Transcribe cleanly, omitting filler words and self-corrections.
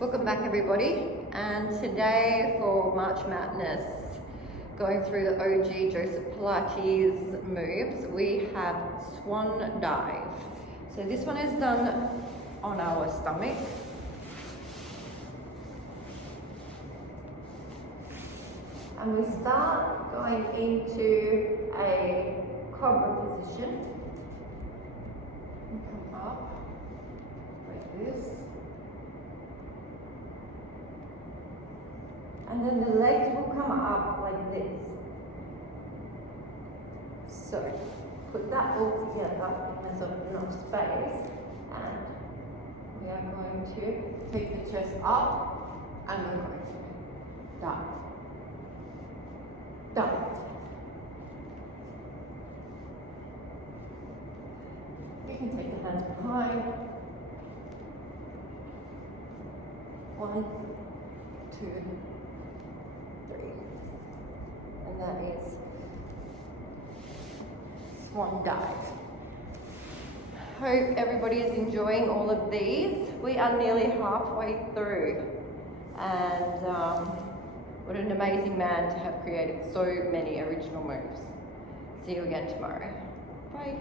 Welcome back everybody, and today for March Madness, going through the OG Joseph Pilates moves, we have Swan Dive. So this one is done on our stomach. And we start going into a cobra position. And come up like this. And then the legs will come up like this. So put that all together in sort of enough space, and we are going to take the chest up and we're going to down. Down. You can take the hands behind. 1, 2, 3. And that is Swan Dive. Hope everybody is enjoying all of these. We are nearly halfway through, and what an amazing man to have created so many original moves. See you again tomorrow. Bye.